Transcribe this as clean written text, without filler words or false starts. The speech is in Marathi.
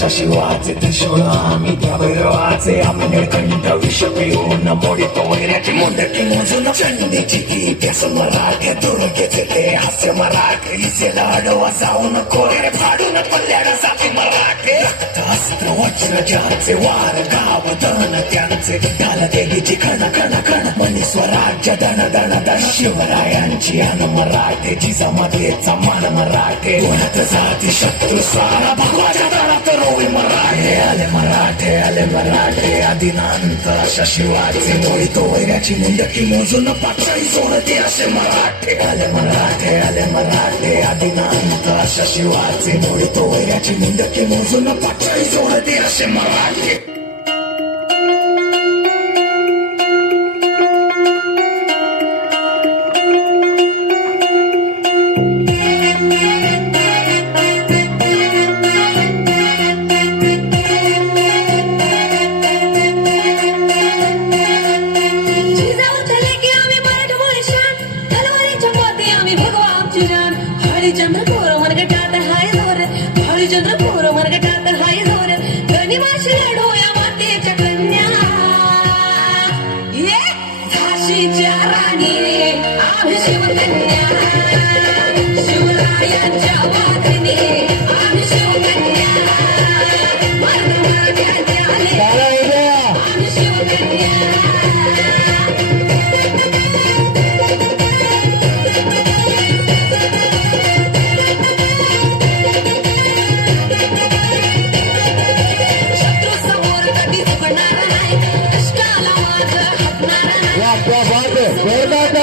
शशिवाचे त्रिशूळ आम्ही त्या भैरवाचे आम्ही निळकंठ विष पिऊन मोडितो वैऱ्याची मुंडकी मोजून चंडीची गीत मराठे दुर्गेचे ते हास्य मराठे लिसेला अडवा जाऊन कोरे फाडून पल्ल्याला साथी मराठे रक्त अस्त्र वज्र ज्यांचे वार गाव दन त्यांचे काल देवीची खण खण खण मनी स्वराज्य दण दण दण शिवरायांची अन मराठे जिजामातेचा मान मराठे उन्हात जाती शत्रू सारा भगवाच्या दरात रोवी मराठे आले मराठे आदिनांत अशा शिवाचे मोडितो वैऱ्याची मुंडकी मोजून पाचाई सोडते असे मराठे आले मराठे आदिनांत अशा शिवाचे मोडितो वैऱ्याची मुंडकी मोजून पाचाई सोडते असे मराठे चंद्रपूर मरगटात हाय जोर चंद्रपूर मरगटात हाय जोर गणिमाशी लढूया मातेच्या कन्या ये झाशीच्या राणी आम्ही शिवकन्या शिवरायांच्या वाघिणी आम्ही शिवकन्या मराठ्याचे आले आम्ही शिवकन्या क्या बात है, जोरदार